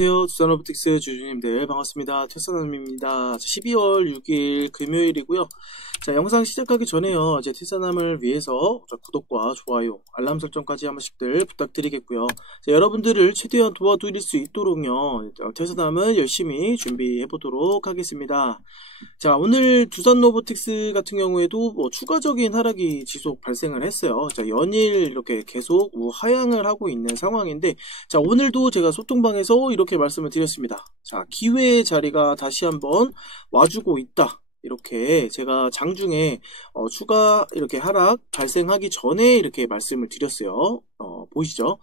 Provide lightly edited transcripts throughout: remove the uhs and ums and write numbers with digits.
안녕하세요. 두산로보틱스 주주님들 반갑습니다. 태산남입니다. 12월 6일 금요일이고요. 자, 영상 시작하기 전에요. 이제 태산남을 위해서 구독과 좋아요, 알람 설정까지 한 번씩들 부탁드리겠고요. 자, 여러분들을 최대한 도와드릴 수 있도록요. 태산남은 열심히 준비해 보도록 하겠습니다. 자, 오늘 두산로보틱스 같은 경우에도 추가적인 하락이 지속 발생을 했어요. 자, 연일 이렇게 계속 우하향을 하고 있는 상황인데, 자, 오늘도 제가 소통방에서 이렇게 말씀을 드렸습니다. 자, 기회의 자리가 다시 한번 와주고 있다. 이렇게 제가 장중에 추가 이렇게 하락 발생하기 전에 이렇게 말씀을 드렸어요. 보이시죠?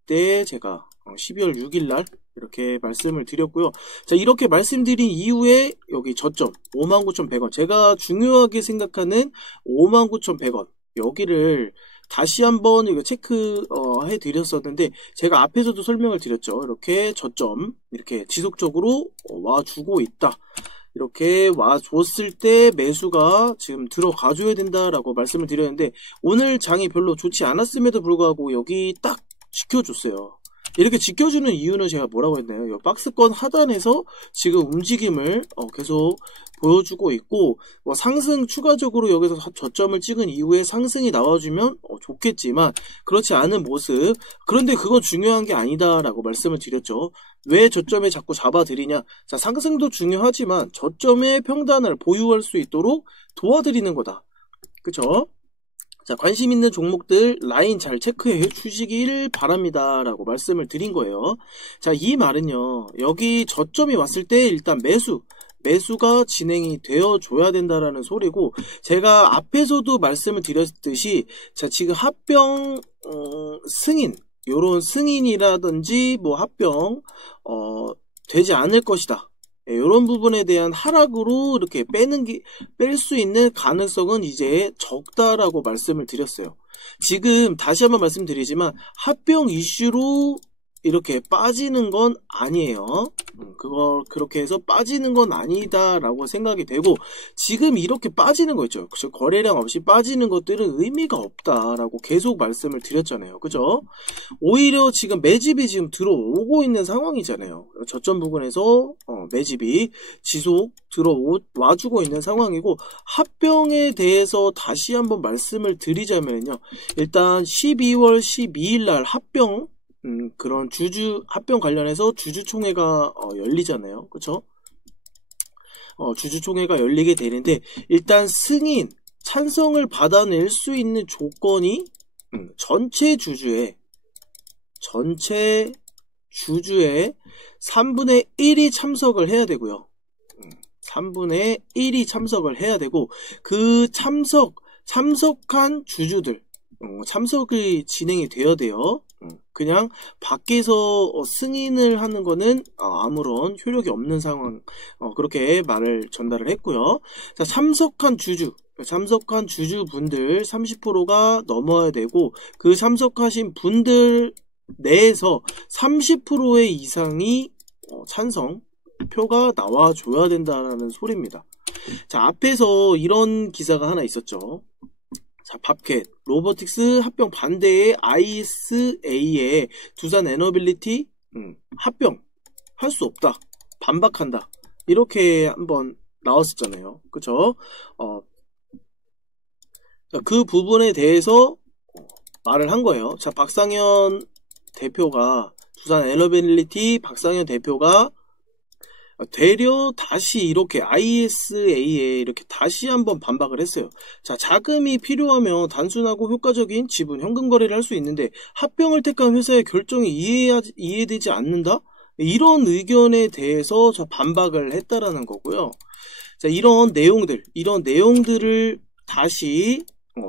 그때 제가 12월 6일 날 이렇게 말씀을 드렸고요. 자, 이렇게 말씀드린 이후에 여기 저점 59,100원, 제가 중요하게 생각하는 59,100원 여기를 다시 한번 이거 체크해 드렸었는데, 제가 앞에서도 설명을 드렸죠. 이렇게 저점 이렇게 지속적으로 와주고 있다. 이렇게 와줬을 때 매수가 지금 들어가줘야 된다라고 말씀을 드렸는데, 오늘 장이 별로 좋지 않았음에도 불구하고 여기 딱 지켜줬어요. 이렇게 지켜주는 이유는 제가 뭐라고 했나요? 이 박스권 하단에서 지금 움직임을 계속 보여주고 있고, 상승 추가적으로 여기서 저점을 찍은 이후에 상승이 나와주면 좋겠지만 그렇지 않은 모습. 그런데 그건 중요한 게 아니다라고 말씀을 드렸죠. 왜 저점에 자꾸 잡아드리냐? 자, 상승도 중요하지만 저점의 평단을 보유할 수 있도록 도와드리는 거다. 그쵸? 자, 관심 있는 종목들 라인 잘 체크해 주시길 바랍니다 라고 말씀을 드린 거예요. 자, 이 말은요, 여기 저점이 왔을 때 일단 매수가 진행이 되어 줘야 된다라는 소리고, 제가 앞에서도 말씀을 드렸듯이, 자, 지금 합병 승인, 요런 승인이라든지 합병 되지 않을 것이다, 이런 부분에 대한 하락으로 이렇게 뺄 수 있는 가능성은 이제 적다라고 말씀을 드렸어요. 지금 다시 한번 말씀드리지만 합병 이슈로 이렇게 빠지는 건 아니에요. 그렇게 해서 빠지는 건 아니다라고 생각이 되고, 지금 이렇게 빠지는 거 있죠. 거래량 없이 빠지는 것들은 의미가 없다라고 계속 말씀을 드렸잖아요. 그죠? 오히려 지금 매집이 지금 들어오고 있는 상황이잖아요. 저점 부분에서 매집이 지속 들어와주고 있는 상황이고, 합병에 대해서 다시 한번 말씀을 드리자면요. 일단 12월 12일 날 합병, 그런 합병 관련해서 주주총회가 열리잖아요. 그쵸? 주주총회가 열리게 되는데, 일단 찬성을 받아낼 수 있는 조건이 전체 주주의 3분의 1이 참석을 해야 되고요. 3분의 1이 참석을 해야 되고, 그 참석한 주주들 참석이 진행이 되어야 돼요. 그냥 밖에서 승인을 하는 거는 아무런 효력이 없는 상황, 그렇게 말을 전달을 했고요. 자, 참석한 주주분들 30%가 넘어야 되고, 그 참석하신 분들 내에서 30%의 이상이 찬성 표가 나와줘야 된다는 소리입니다. 자, 앞에서 이런 기사가 하나 있었죠. 자, 밥캣 로보틱스 합병 반대의 ISA에 두산 에너빌리티 합병 할 수 없다, 반박한다, 이렇게 한번 나왔었잖아요. 그쵸? 그 부분에 대해서 말을 한 거예요. 자, 두산 에너빌리티 박상현 대표가 되려 다시 이렇게 ISA에 이렇게 다시 한번 반박을 했어요. 자, 자금이 필요하면 단순하고 효과적인 지분 현금 거래를 할 수 있는데 합병을 택한 회사의 결정이 이해되지 않는다? 이런 의견에 대해서 반박을 했다라는 거고요. 자, 이런 내용들을 다시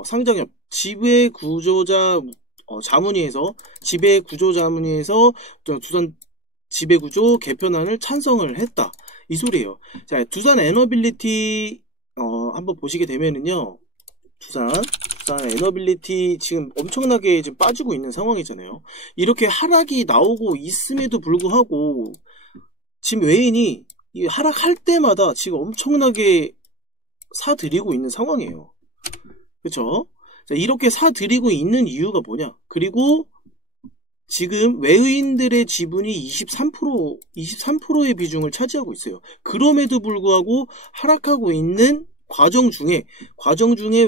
상장협 지배구조자 자문위에서 두산 지배구조 개편안을 찬성을 했다, 이 소리예요. 자, 두산 에너빌리티 한번 보시게 되면은요, 두산 에너빌리티 지금 엄청나게 지금 빠지고 있는 상황이잖아요. 이렇게 하락이 나오고 있음에도 불구하고 지금 외인이 이 하락할 때마다 지금 엄청나게 사들이고 있는 상황이에요. 그렇죠? 자, 이렇게 사들이고 있는 이유가 뭐냐? 그리고 지금 외인들의 지분이 23%의 비중을 차지하고 있어요. 그럼에도 불구하고 하락하고 있는 과정 중에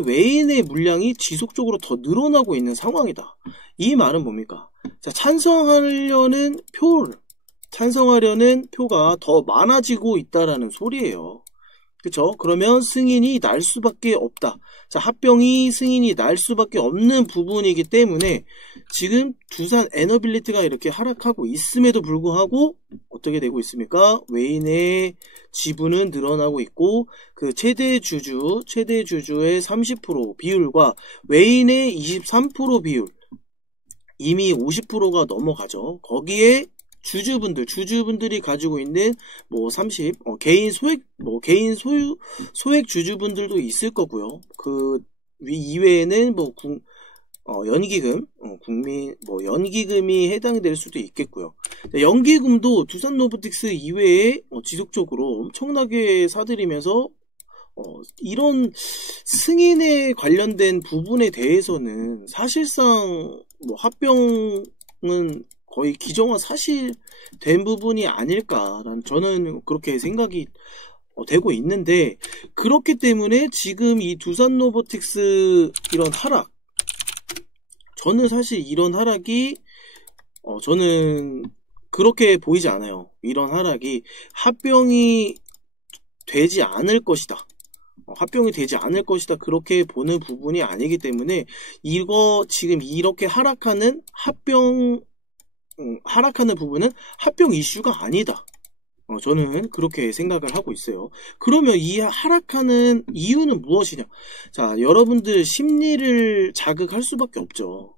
외인의 물량이 지속적으로 더 늘어나고 있는 상황이다. 이 말은 뭡니까? 자, 찬성하려는 표가 더 많아지고 있다라는 소리예요. 그쵸? 그러면 승인이 날 수밖에 없다. 자, 합병이 승인이 날 수밖에 없는 부분이기 때문에 지금 두산 에너빌리티가 이렇게 하락하고 있음에도 불구하고 어떻게 되고 있습니까? 외인의 지분은 늘어나고 있고 그 최대 주주의 30% 비율과 외인의 23% 비율 이미 50%가 넘어가죠. 거기에 주주분들이 가지고 있는 개인 소액 주주분들도 있을 거고요. 그 이외에는 연기금이 해당될 수도 있겠고요. 연기금도 두산 로보틱스 이외에 지속적으로 엄청나게 사들이면서 이런 승인에 관련된 부분에 대해서는 사실상 합병은 거의 기정화 사실된 부분이 아닐까라는 저는 그렇게 생각이 되고 있는데, 그렇기 때문에 지금 이 두산 로보틱스 이런 하락, 저는 사실 이런 하락이 저는 그렇게 보이지 않아요. 이런 하락이 합병이 되지 않을 것이다. 그렇게 보는 부분이 아니기 때문에 이거 지금 이렇게 하락하는 부분은 합병 이슈가 아니다. 저는 그렇게 생각을 하고 있어요. 그러면 이 하락하는 이유는 무엇이냐? 자, 여러분들 심리를 자극할 수밖에 없죠.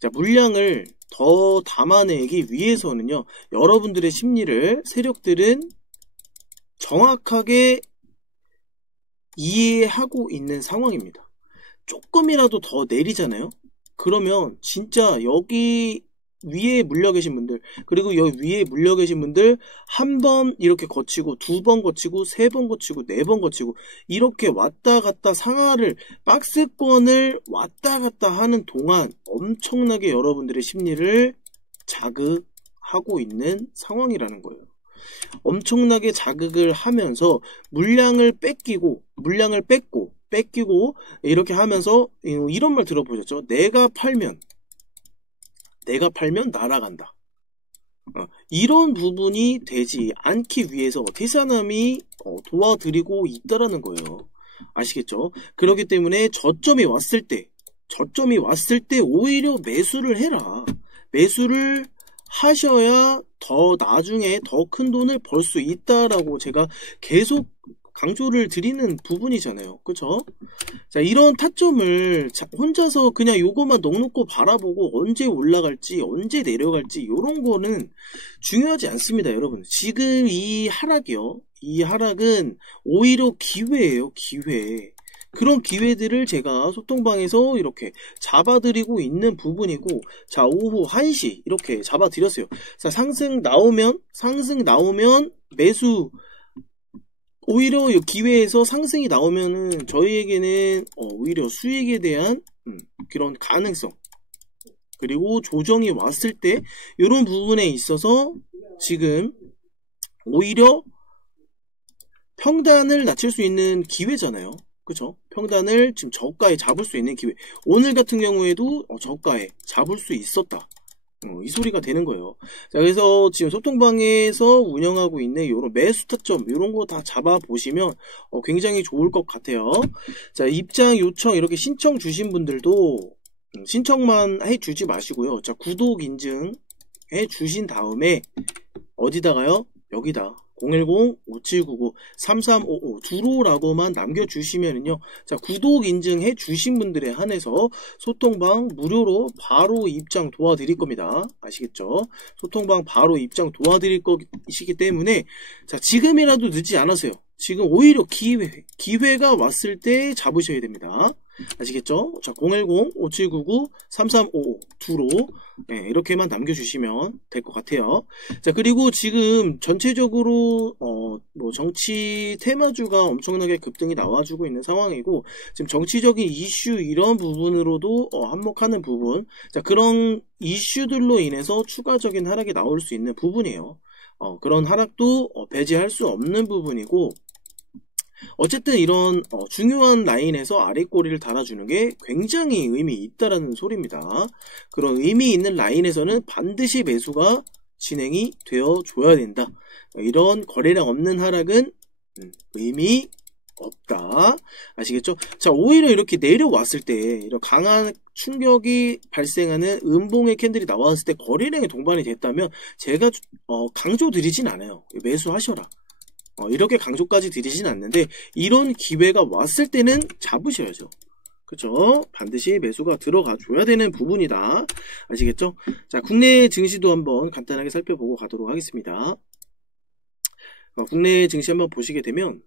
자, 물량을 더 담아내기 위해서는요, 여러분들의 심리를 세력들은 정확하게 이해하고 있는 상황입니다. 조금이라도 더 내리잖아요? 그러면 진짜 여기 위에 물려 계신 분들, 그리고 여기 위에 물려 계신 분들 한 번 이렇게 거치고, 두 번 거치고, 세 번 거치고, 네 번 거치고, 이렇게 왔다 갔다 박스권을 왔다 갔다 하는 동안 엄청나게 여러분들의 심리를 자극하고 있는 상황이라는 거예요. 엄청나게 자극을 하면서 물량을 뺏기고 이렇게 하면서 이런 말 들어보셨죠? 내가 팔면 날아간다. 이런 부분이 되지 않기 위해서 테사남이 도와드리고 있다라는 거예요. 아시겠죠? 그렇기 때문에 저점이 왔을 때 오히려 매수를 해라. 매수를 하셔야 더 나중에 더 큰 돈을 벌 수 있다라고 제가 계속 강조를 드리는 부분이잖아요. 그쵸? 자, 이런 타점을 혼자서 그냥 요거만 넉넉고 바라보고 언제 올라갈지 언제 내려갈지 요런 거는 중요하지 않습니다, 여러분. 지금 이 하락은 오히려 기회예요, 기회. 그런 기회들을 제가 소통방에서 이렇게 잡아드리고 있는 부분이고, 자, 오후 1시 이렇게 잡아드렸어요. 자, 상승 나오면 매수, 오히려 이 기회에서 상승이 나오면은 저희에게는 오히려 수익에 대한 그런 가능성, 그리고 조정이 왔을 때 이런 부분에 있어서 지금 오히려 평단을 낮출 수 있는 기회잖아요. 그쵸? 평단을 지금 저가에 잡을 수 있는 기회. 오늘 같은 경우에도 저가에 잡을 수 있었다. 이 소리가 되는 거예요. 자, 그래서 지금 소통방에서 운영하고 있는 요런 매수 타점, 요런 거 다 잡아보시면 굉장히 좋을 것 같아요. 자, 입장 요청 이렇게 신청 주신 분들도 신청만 해주지 마시고요. 자, 구독 인증 해주신 다음에 어디다가요? 여기다. 010-5799-3355 두로라고만 남겨주시면은요, 자, 구독 인증해 주신 분들에 한해서 소통방 무료로 바로 입장 도와드릴 겁니다. 아시겠죠? 소통방 바로 입장 도와드릴 것이기 때문에, 자, 지금이라도 늦지 않으세요. 지금 오히려 기회가 왔을 때 잡으셔야 됩니다. 아시겠죠? 자, 010-5799-3355 2로 이렇게만 남겨주시면 될 것 같아요. 자, 그리고 지금 전체적으로 뭐 정치 테마주가 엄청나게 급등이 나와주고 있는 상황이고, 지금 정치적인 이슈 이런 부분으로도 한몫하는 부분, 자, 그런 이슈들로 인해서 추가적인 하락이 나올 수 있는 부분이에요. 그런 하락도 배제할 수 없는 부분이고, 어쨌든 이런 중요한 라인에서 아래 꼬리를 달아주는 게 굉장히 의미 있다라는 소리입니다. 그런 의미 있는 라인에서는 반드시 매수가 진행이 되어 줘야 된다. 이런 거래량 없는 하락은 의미 없다. 아시겠죠? 자, 오히려 이렇게 내려왔을 때 이런 강한 충격이 발생하는 음봉의 캔들이 나왔을 때 거래량이 동반이 됐다면 제가 강조 드리진 않아요. 매수하셔라. 이렇게 강조까지 드리진 않는데, 이런 기회가 왔을 때는 잡으셔야죠. 그쵸? 반드시 매수가 들어가 줘야 되는 부분이다. 아시겠죠? 자, 국내 증시도 한번 간단하게 살펴보고 가도록 하겠습니다. 국내 증시 한번 보시게 되면,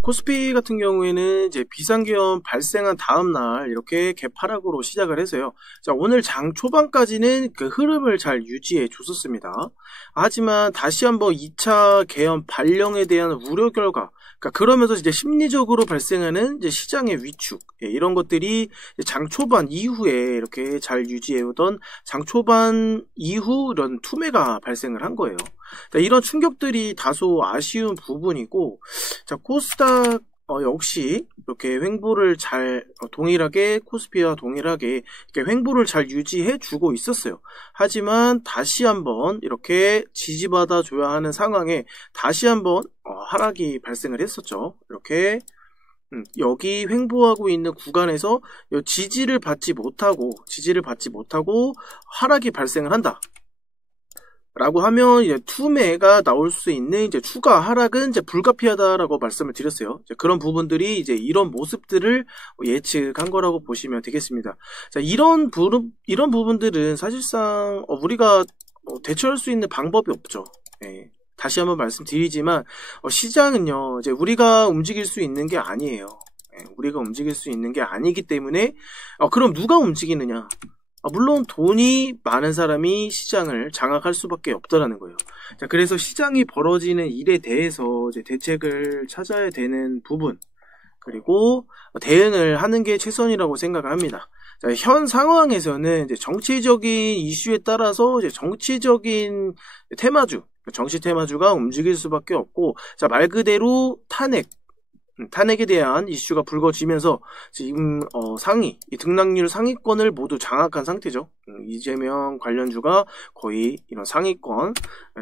코스피 같은 경우에는 이제 비상기업 발생한 다음날 이렇게 갭하락으로 시작을 해서요. 자, 오늘 장 초반까지는 그 흐름을 잘 유지해 줬었습니다. 하지만 다시 한번 2차 계엄 발령에 대한 우려 결과, 그러면서 이제 심리적으로 발생하는 이제 시장의 위축, 이런 것들이 장 초반 이후에 이렇게 잘 유지해오던 장 초반 이후 이런 투매가 발생을 한 거예요. 이런 충격들이 다소 아쉬운 부분이고, 자, 코스닥 역시 이렇게 횡보를 잘 동일하게 코스피와 동일하게 이렇게 횡보를 잘 유지해 주고 있었어요. 하지만 다시 한번 이렇게 지지받아 줘야 하는 상황에 다시 한번 하락이 발생을 했었죠. 이렇게 여기 횡보하고 있는 구간에서 지지를 받지 못하고 하락이 발생을 한다. 라고 하면 이제 투매가 나올 수 있는 이제 추가 하락은 이제 불가피하다라고 말씀을 드렸어요. 이제 그런 부분들이 이제 이런 모습들을 예측한 거라고 보시면 되겠습니다. 자, 이런 부분들은 사실상 우리가 대처할 수 있는 방법이 없죠. 다시 한번 말씀드리지만 시장은요, 이제 우리가 움직일 수 있는 게 아니에요. 우리가 움직일 수 있는 게 아니기 때문에 그럼 누가 움직이느냐? 물론 돈이 많은 사람이 시장을 장악할 수밖에 없다라는 거예요. 자, 그래서 시장이 벌어지는 일에 대해서 이제 대책을 찾아야 되는 부분, 그리고 대응을 하는 게 최선이라고 생각을 합니다. 자, 현 상황에서는 이제 정치적인 이슈에 따라서 이제 정치적인 테마주, 정치 테마주가 움직일 수밖에 없고, 자, 말 그대로 탄핵에 대한 이슈가 불거지면서 지금 등락률 상위권을 모두 장악한 상태죠. 이재명 관련주가 거의 이런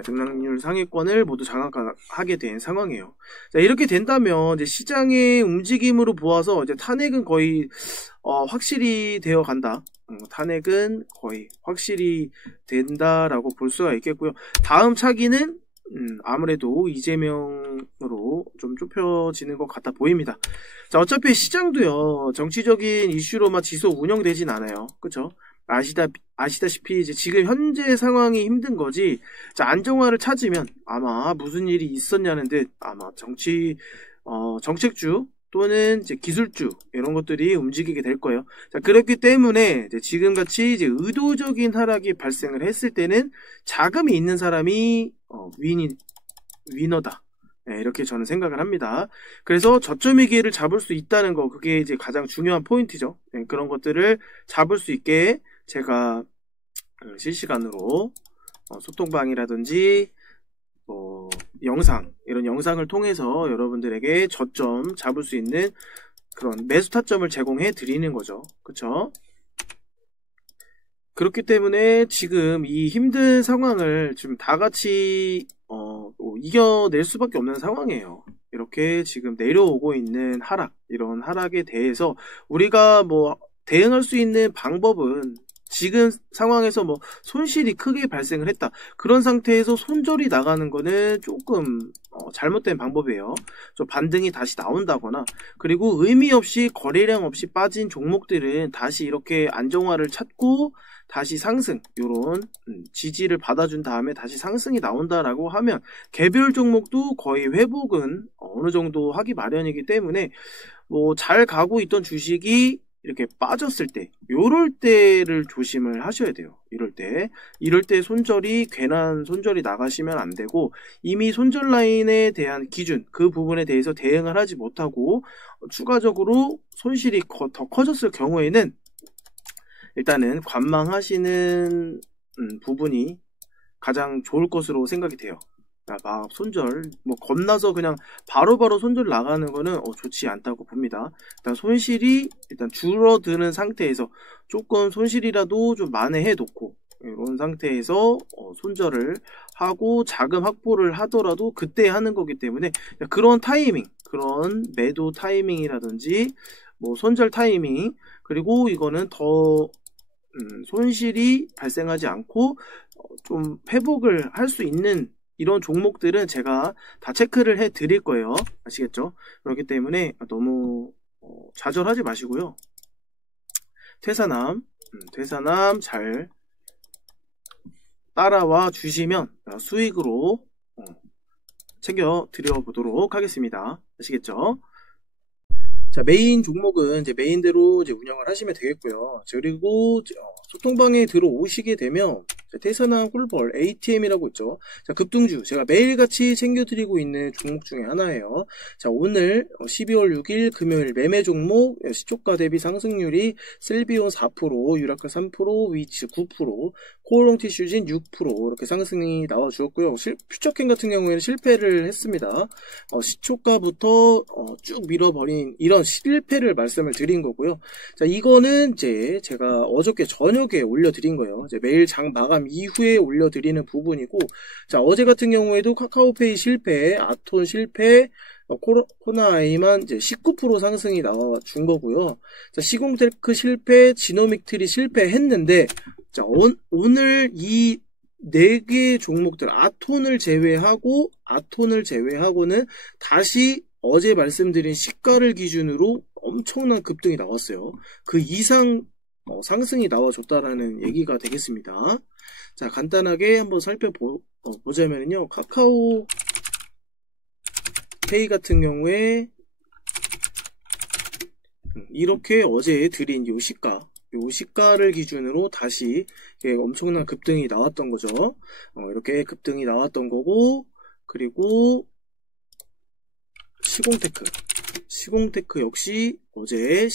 등락률 상위권을 모두 장악하게 된 상황이에요. 자, 이렇게 된다면 이제 시장의 움직임으로 보아서 이제 탄핵은 거의 확실히 되어 간다. 탄핵은 거의 확실히 된다라고 볼 수가 있겠고요. 다음 차기는 아무래도 이재명으로 좀 좁혀지는 것 같아 보입니다. 자, 어차피 시장도요, 정치적인 이슈로만 지속 운영되진 않아요. 그쵸? 아시다시피 이제 지금 현재 상황이 힘든 거지, 자, 안정화를 찾으면 아마 무슨 일이 있었냐는 듯 아마 정책주 또는 이제 기술주 이런 것들이 움직이게 될 거예요. 자, 그렇기 때문에 이제 지금같이 이제 의도적인 하락이 발생을 했을 때는 자금이 있는 사람이 위너다. 이렇게 저는 생각을 합니다. 그래서 저점의 기회를 잡을 수 있다는 거, 그게 이제 가장 중요한 포인트죠. 그런 것들을 잡을 수 있게 제가 실시간으로 소통방이라든지 이런 영상을 통해서 여러분들에게 저점 잡을 수 있는 그런 매수 타점을 제공해 드리는 거죠. 그쵸? 그렇기 때문에 지금 이 힘든 상황을 지금 다 같이 이겨낼 수밖에 없는 상황이에요. 이렇게 지금 내려오고 있는 이런 하락에 대해서 우리가 대응할 수 있는 방법은, 지금 상황에서 손실이 크게 발생을 했다, 그런 상태에서 손절이 나가는 거는 조금 잘못된 방법이에요. 좀 반등이 다시 나온다거나, 그리고 의미 없이 거래량 없이 빠진 종목들은 다시 이렇게 안정화를 찾고 다시 상승, 요런 지지를 받아준 다음에 다시 상승이 나온다라고 하면 개별 종목도 거의 회복은 어느 정도 하기 마련이기 때문에 뭐 잘 가고 있던 주식이 이렇게 빠졌을 때, 요럴 때를 조심을 하셔야 돼요. 이럴 때 손절이, 괜한 손절이 나가시면 안 되고, 이미 손절 라인에 대한 기준, 그 부분에 대해서 대응을 하지 못하고, 추가적으로 손실이 더 커졌을 경우에는, 일단은 관망하시는 부분이 가장 좋을 것으로 생각이 돼요. 막 손절, 뭐 겁나서 그냥 바로바로 손절 나가는 거는 좋지 않다고 봅니다. 일단 손실이 일단 줄어드는 상태에서 조금 손실이라도 좀 만회해 놓고, 이런 상태에서 손절을 하고 자금 확보를 하더라도 그때 하는 거기 때문에, 그런 타이밍, 그런 매도 타이밍이라든지 뭐 손절 타이밍, 그리고 이거는 더 손실이 발생하지 않고 좀 회복을 할 수 있는 이런 종목들은 제가 다 체크를 해 드릴 거예요. 아시겠죠? 그렇기 때문에 너무 좌절하지 마시고요. 퇴사남 잘 따라와 주시면 수익으로 챙겨 드려보도록 하겠습니다. 아시겠죠? 자, 메인 종목은 이제 메인대로 이제 운영을 하시면 되겠고요. 그리고 소통방에 들어오시게 되면 태산암, 꿀벌, ATM이라고 있죠. 자, 급등주 제가 매일같이 챙겨드리고 있는 종목 중에 하나예요. 자, 오늘 12월 6일 금요일 매매 종목 시초가 대비 상승률이 셀비온 4%, 유라클 3%, 위치 9%, 코오롱 티슈진 6% 이렇게 상승이 나와 주었고요. 퓨처캔 같은 경우에는 실패를 했습니다. 시초가부터 쭉 밀어버린 이런 실패를 말씀을 드린 거고요. 자, 이거는 이제 제가 어저께 저녁에 올려드린 거예요. 이제 매일 장 마감 이후에 올려드리는 부분이고, 자, 어제 같은 경우에도 카카오페이 실패, 아톤 실패, 코나아이만 이제 19% 상승이 나와 준 거고요. 자, 시공테크 실패, 지노믹트리 실패했는데, 자, 오늘 이 4개 종목들, 아톤을 제외하고는 다시 어제 말씀드린 시가를 기준으로 엄청난 급등이 나왔어요. 그 이상 상승이 나와줬다라는 얘기가 되겠습니다. 자, 간단하게 한번 살펴보자면요. 카카오 페이 같은 경우에 이렇게 어제 드린 요 시가를 기준으로 다시 엄청난 급등이 나왔던 거죠. 이렇게 급등이 나왔던 거고, 그리고 시공테크 역시 어제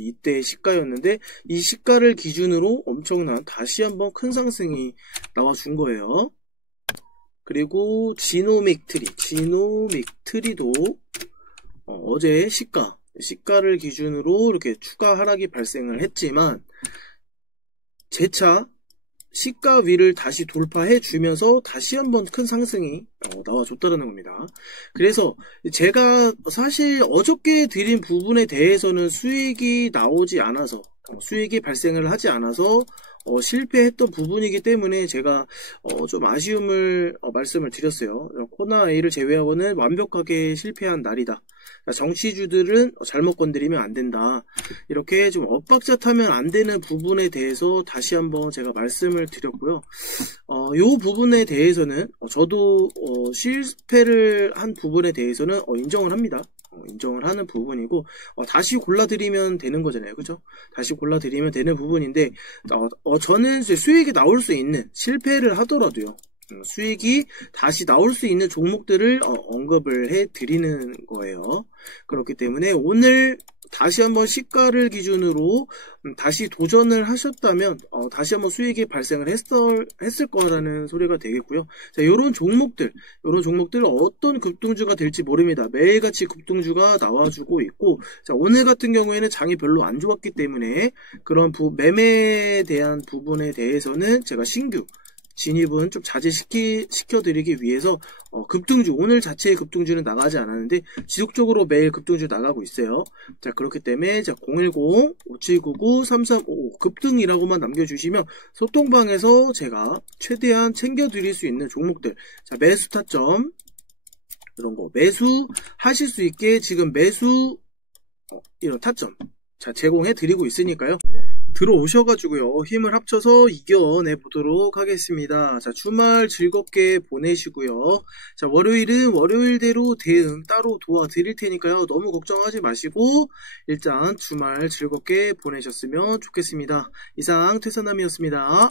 이때 시가였는데 이 시가를 기준으로 엄청난 다시 한번 큰 상승이 나와준 거예요. 그리고 지노믹트리도 어제 시가를 기준으로 이렇게 추가 하락이 발생을 했지만 재차 시가 위를 다시 돌파해 주면서 다시 한번 큰 상승이 나와줬다는 겁니다. 그래서 제가 사실 어저께 드린 부분에 대해서는 수익이 발생을 하지 않아서 실패했던 부분이기 때문에 제가 좀 아쉬움을 말씀을 드렸어요. 코나A를 제외하고는 완벽하게 실패한 날이다. 정치주들은 잘못 건드리면 안 된다. 이렇게 좀 엇박자 타면 안 되는 부분에 대해서 다시 한번 제가 말씀을 드렸고요. 요 부분에 대해서는 저도 실패를 한 부분에 대해서는 인정을 합니다. 인정을 하는 부분이고, 다시 골라드리면 되는 거잖아요. 그죠? 다시 골라드리면 되는 부분인데, 저는 수익이 나올 수 있는, 실패를 하더라도요, 수익이 다시 나올 수 있는 종목들을 언급을 해 드리는 거예요. 그렇기 때문에 오늘 다시 한번 시가를 기준으로 다시 도전을 하셨다면 다시 한번 수익이 발생을 했을 거라는 소리가 되겠고요. 자, 요런 종목들 어떤 급등주가 될지 모릅니다. 매일같이 급등주가 나와주고 있고, 자, 오늘 같은 경우에는 장이 별로 안 좋았기 때문에 그런 매매에 대한 부분에 대해서는 제가 신규 진입은 좀 자제시켜드리기 위해서 급등주, 오늘 자체의 급등주는 나가지 않았는데 지속적으로 매일 급등주 나가고 있어요. 자, 그렇기 때문에 010-5799-3355 급등이라고만 남겨주시면 소통방에서 제가 최대한 챙겨드릴 수 있는 종목들, 자, 매수 타점 이런 거 매수하실 수 있게 지금 이런 타점 제공해 드리고 있으니까요. 들어오셔가지고요. 힘을 합쳐서 이겨내 보도록 하겠습니다. 자, 주말 즐겁게 보내시고요. 자, 월요일은 월요일대로 대응 따로 도와드릴 테니까요. 너무 걱정하지 마시고 일단 주말 즐겁게 보내셨으면 좋겠습니다. 이상 퇴사남이었습니다.